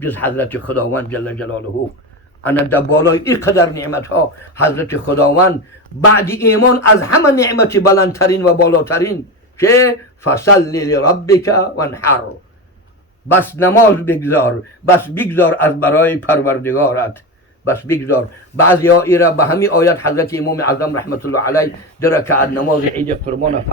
جز حضرت خداوند جل جلاله. انا در بالای این قدر نعمت ها حضرت خداوند بعد ایمان از همه نعمت بلندترین و بالاترین که فصل لربک وانحر، بس نماز بگذار، بس بگذار از برای پروردگارت، بس بگذار. بعضی ها ایره به همین آیت حضرت امام اعظم رحمت الله علیه در رکعت نماز عید قربان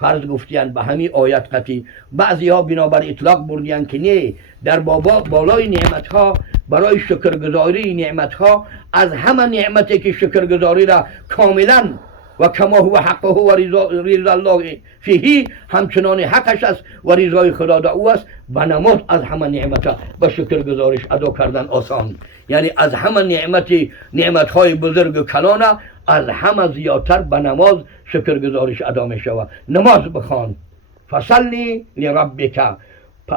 فرض گفتیان به همین آیت قطعی. بعضی ها بنابر اطلاق بردیان که نه، در بالای نعمت ها برای شکرگزاری نعمت ها از همه نعمتی که شکرگزاری را کاملا و کما هو حقه و رضا الله فیه همچنان حقش است و رضای خدا در او است. به نماز از همه نعمت به شکرگزارش ادا کردن آسان، یعنی از همه نعمت های بزرگ و کلان از همه زیادتر به نماز شکرگزارش ادا می شود. نماز بخوان، فصلی لربک،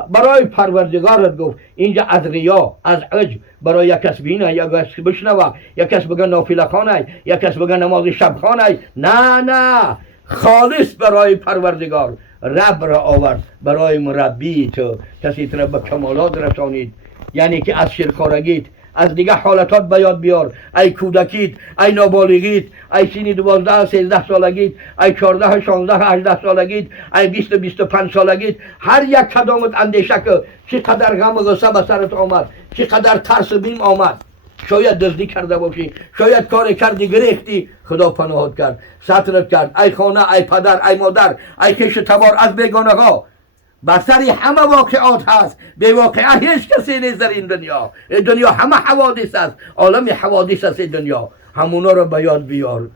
برای پروردگارت گفت. اینجا از ریا، از عجب، برای یک کس بینه، یک کس بشنوه، یک کس بگه نافله خانه، یک کس بگه نماز شب خانه، نه، خالص برای پروردگار. رب را آورد برای مربی تو، کسی تو را به کمالات رسانید، یعنی که از شیرخوارگیت، از دیگه حالتات به یاد بیار، ای کودکیت، ای نابالغیت، ای سینی 12 13 سالگیت، ای 14 16 18 سالگیت، ای 20 25 سالگیت، هر یک کدامت اندیشه که چقدر غم و غصه به سرت آمد، چقدر ترس و بیم آمد. شاید دزدی کرده باشی، شاید کار کردی گریختی، خدا پناهت کرد، سترت کرد. ای خانه، ای پدر، ای مادر، ای کش تبار از بیگانه ها، بسری همه واقعات هست، به واقعه هیچ کسی نیست در این دنیا. این دنیا همه حوادث است، عالم حوادث است این دنیا. همونا رو به یاد بیار.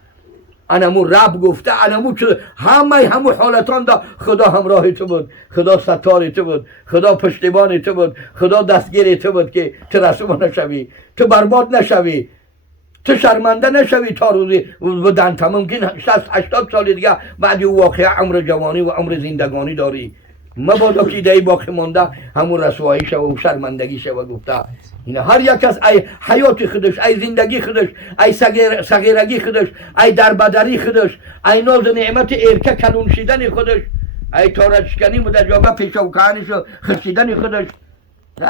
انمو رب گفته، انمو همه حالتان دا خدا همراه تو بود، خدا ستار تو بود، خدا پشتیبان تو بود، خدا دستگیر تو بود که تو رسوا نشوی، تو برباد نشوی، تو شرمنده نشوی تا روزی بدن ممکن 60-80 سال دیگه بعد او واقعا عمر جوانی و عمر زندگانی داری. مبادا که دی باقی مانده همون رسوایی شو و شرمندگی شو. گفته این هر یک کس ای حیات خودش، ای زندگی خودش، ای صغیرگی خودش، ای دربدری خودش، ای ناز نعمت ارکه کنون شیدن خودش، ای تارچکنی مدجابه پیشوکانش و خرشیدن خودش،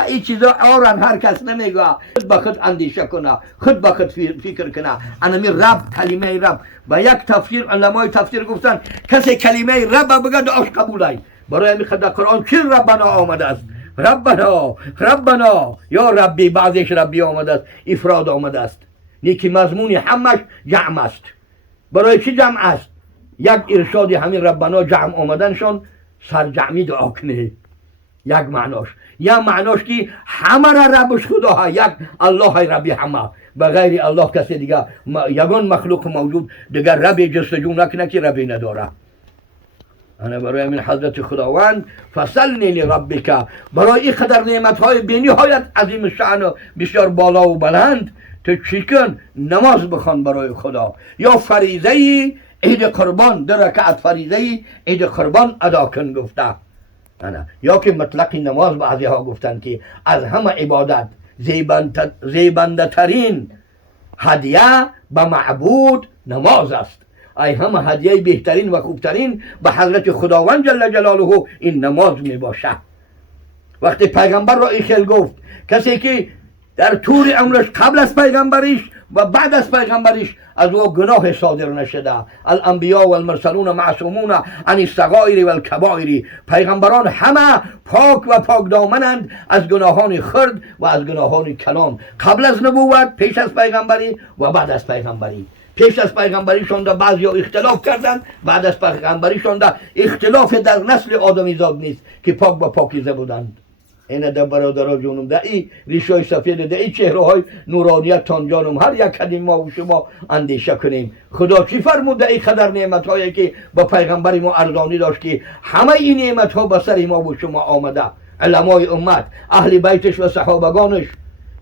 این چیزا آران هر کس نمیگه. خود با خود اندیشه کنه، خود با خود فکر کنه. انمی رب، کلمه رب با یک تفسیر علمای تفسیر گفتن کسی کلمه رب بگه دعاش قبوله. برای همین خدا قرآن چه ربنا آمده است؟ ربنا یا ربی، بعضیش ربی آمده است، افراد آمده است، یکی مضمون همش جمع است. برای چی جمع است؟ یک ارشاد همین ربنا جمع آمدنشان سرجمعی دعا کنه، یک معناش. یا معناش که همه را ربش خدا ها، یک الله ربی همه، بغیر الله کسی دیگه یگان مخلوق موجود دیگر ربی جستجو نکنه که ربی نداره. انا برای همین حضرت خداوند فصلنی لربک، برای این قدر نعمت های بینهایت عظیم شأن و بسیار بالا و بلند تو چی کن؟ نماز بخوان برای خدا، یا فریضه عید قربان، در رکعت فریضه عید قربان ادا کن. گفته یا که مطلق نماز بعضی ها گفتن که از همه عبادت زیبنده ترین هدیه به معبود نماز است. ای همه هدیه بهترین و خوبترین به حضرت خداوند جل جلاله این نماز می باشه. وقتی پیغمبر را این خیل گفت، کسی که در طول عمرش قبل از پیغمبریش و بعد از پیغمبریش از او گناه صادر نشده، الانبیاء و المرسلون معصومون عن الصغائر و الکبائر، پیغمبران همه پاک و پاک دامنند از گناهان خرد و از گناهان کلان، قبل از نبوت، پیش از پیغمبری و بعد از پیغمبری. پیش از پیغمبریشان دا بعضی ها اختلاف کردن، بعد از پیغمبریشان دا اختلاف در نسل آدمی زاد نیست که پاک با پاکیزه بودند. اینه در برادرها جونم، در این ریشای سفید، در این چهره های نورانیت تان جانم، هر یک کدیم ما و شما اندیشه کنیم خدا چی فرمود در این قدر نعمت هایی که با پیغمبر ما ارزانی داشت که همه این نعمت ها به سر ما و شما آمده. علمای امت، اهل بیتش و صحابگانش،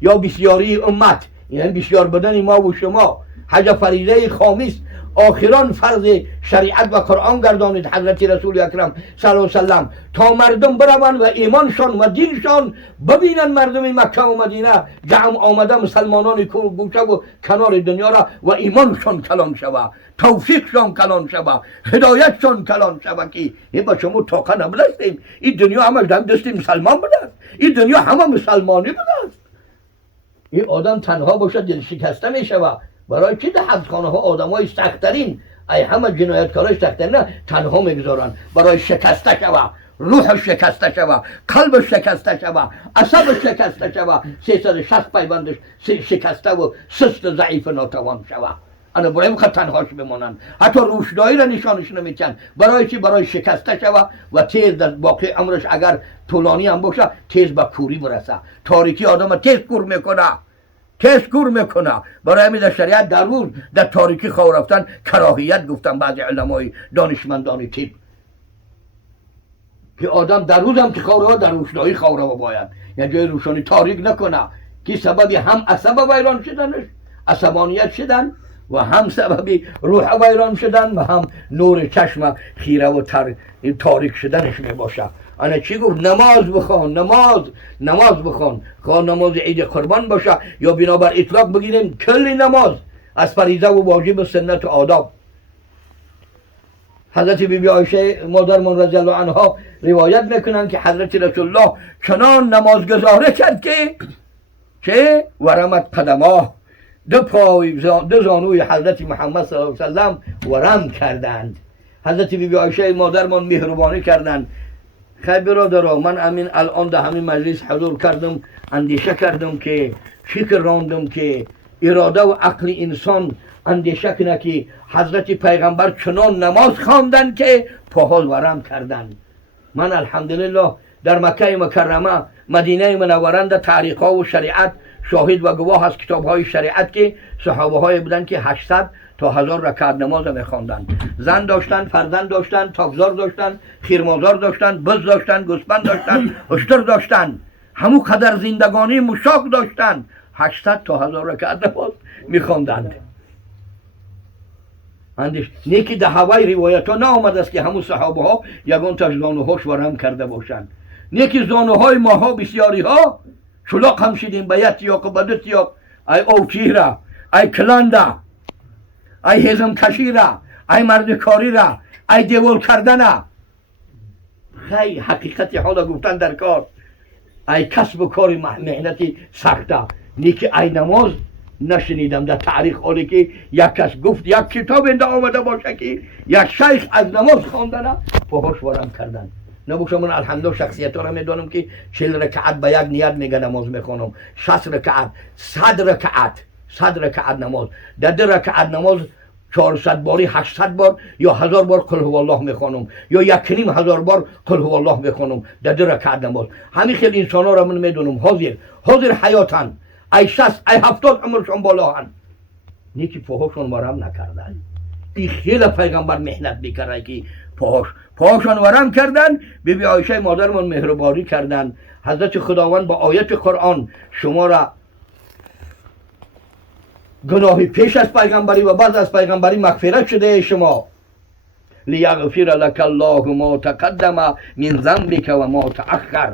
یا بسیاری امت، یعنی بسیار بدن ما و شما، حج فریضه خامیس آخران فرض شریعت و قرآن گردانید حضرت رسول اکرم صلی الله علیه وسلم تا مردم بروند و ایمانشان و دینشان ببینن. مردم مکه و مدینه جمع آمده مسلمانان گوشه و کنار دنیا را و ایمانشان کلان شود، توفیقشان کلان شود، هدایتشان کلان شود که این با شما طاقه نبودستیم. این دنیا همش دست مسلمان بوده است، این دنیا همه مسلمانی بوده است. این آدم تنها باشه دل شکسته می شود. برای چی در حبسخانه ها آدم های سخت‌ترین ای همه جنایتکارای سخت‌ترین تنها میگذارن؟ برای شکسته شوه، روح شکسته شوه، قلب شکسته شوه، عصب شکسته شوه، 360 پیوندش شکسته و سست و ضعیف ناتوان شوه. انا برای میخواد تنهاش بمانند، حتی روشنایی را نشانش نمیتن. برای چی؟ برای شکسته شوه و تیز در باقی عمرش اگر طولانی هم باشه تیز به کوری برسه. تاریکی آدم تیز کور میکنه، تیز کور میکنه. برای همین در شریعت در روز در تاریکی خواه رفتن کراهیت گفتن بعضی علمای دانشمندان تیب که آدم در روز هم که خواه در روشنایی خواه باید، یعنی جای روشنی تاریک نکنه که سببی هم عصب ویران شدنش، عصبانیت شدن و هم سببی روح ویران شدن و هم نور چشم خیره و تاریک شدنش می باشه. انا چی گفت؟ نماز بخوان، نماز بخوان، خواه نماز عید قربان باشه یا بنابر اطلاق بگیریم کلی نماز از فریضه و واجب و سنت و آداب. حضرت بی بی عایشه مادرمان رضی الله عنها روایت میکنن که حضرت رسول الله چنان نمازگزاره کرد که چه ورمت قدماه، دو زانوی حضرت محمد صلی الله علیه وسلم ورم کردند. حضرت بی بی عایشه مادرمان مهربانی کردند. خیلی برادرها، من امین الان در همین مجلس حضور کردم، اندیشه کردم که فکر راندم که اراده و عقل انسان اندیشه کنه که حضرت پیغمبر چنان نماز خواندن که پاها ورم کردند. من الحمدلله در مکه مکرمه مدینه منوره در تاریخ ها و شریعت شاهد و گواه از کتاب های شریعت که صحابه های بودن که 800 تا 1000 رکعت نماز میخواندن. زن داشتن، فرزند داشتن، تاکزار داشتن، خیرمازار داشتن، بز داشتن، گوسفند داشتن، اشتر داشتن، همو قدر زندگانی مشاق داشتن. 800 تا 1000 رکعت نماز میخواندند. نیکی در هوای روایت ها نآمده است که همو صحابه ها یگان تاش زانوهاش ورم کرده باشند. نیکی زانوهای ماها بسیاری ها شلاق هم شدیم به یک تیاق و به دو تیاق. ای اوچی را، ای کلنده، ای هزم کشی را، ای مرد کاری را، ای دیول کردن. خیلی حقیقت حالا گفتن در کار، ای کسب و کار مهنتی سخته. نیکی ای نماز نشنیدم در تاریخ حالی که یک کس گفت یک کتاب اینده آمده باشه که یک شیخ از نماز خواندن پاهاش ورم کردن. نباشه من الحمدلله شخصیت ها را میدانم که 40 رکعت به یک نیت میگه نماز میخوانم، 60 رکعت، 100 رکعت نماز، در 2 رکعت نماز 400 باری 800 بار یا 1000 بار قل هو الله میخوانم یا 1500 بار قل هو الله میخوانم در 2 رکعت نماز. همین خیلی انسان ها را من میدونم حاضر حیاتن، ای 60 ای 70 عمرشان بالا هن، نیکی پاهاشون ورم نکردن. این خیلی پیغمبر محنت میکرده که پاهاشان ورم کردن. بی بی عایشه مادرمان مهربانی کردن. حضرت خداوند با آیت قرآن شما را گناهی پیش از پیغمبری و بعد از پیغمبری مغفرت شده شما. لیغفر لک الله ما تقدم من ذنبک و ما تأخر.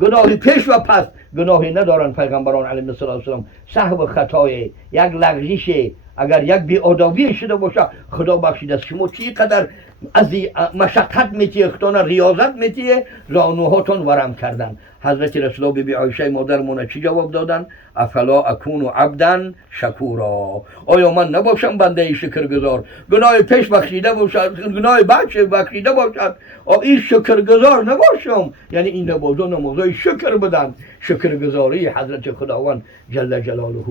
گناهی پیش و پس گناهی ندارن پیغمبران علیهم السلام. سهو و خطای یک لغزش اگر یک بی‌آدابی شده باشه خدا بخشیده است. شما چقدر از مشقت میتیه، خدانا ریاضت میتیه زانوهاتون ورم کردن. حضرت رسول الله بی بی عایشه مادرمون چی جواب دادن؟ افلا اکون عبدا شکورا. آیا من نباشم بنده شکرگزار؟ گناه پیش بخشیده باشد، گناه بعد بخشیده باشد، این شکرگزار نباشم؟ یعنی این نمازهای شکر بدن، شکرگزاری حضرت خداوند جل جلاله.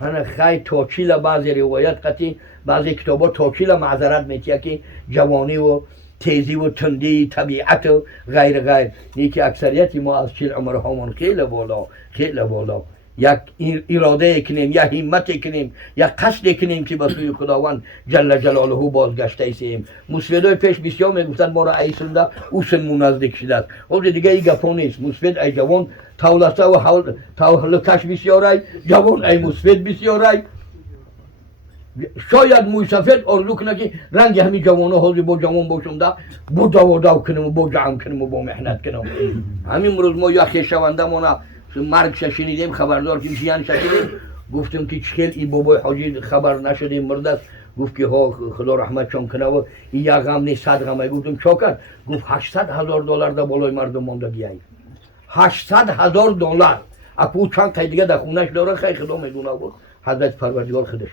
من خیلی توچیل بعضی روایت قطعی بعضی کتابا توچیل معذرت میتیه که جوانی و تیزی و تندی طبیعت و غیر نیکی اکثریت ما از 40 عمرهامون خیلی بالا یک اراده کنیم، یک همت کنیم، یک قصد کنیم که به سوی خداوند جل جلاله بازگشته ایسیم. مسفیدای پیش بسیار میگفتن ما را ای سنده او سنمون نزدیک شده است. خب دیگه ای گپا نیست. مسفید ای جوان تولسته و تولکش بسیار ای جوان ای مسفید بسیار ای شاید موی سفید آرزو کنه که رنگ همین جوانه حاضر با جوان باشم ده با دو کنم و با جمع کنم و با محنت کنم. همین روز ما یکی شونده مانا مرگ شنیدیم خبردار که جیان شدیم گفتم که چخیل ای بابای حاجی خبر نشدیم مرد گفت که ها خدا رحمت شان کنه و این یک غم نیست 100 غمه. گفتم چا کرد؟ گفت $800,000 در بالای مردم مانده گیایی. $800,000 اپو چند قید دیگه در خونش داره خیلی خدا میدونه بود حضرت پروردگار خودش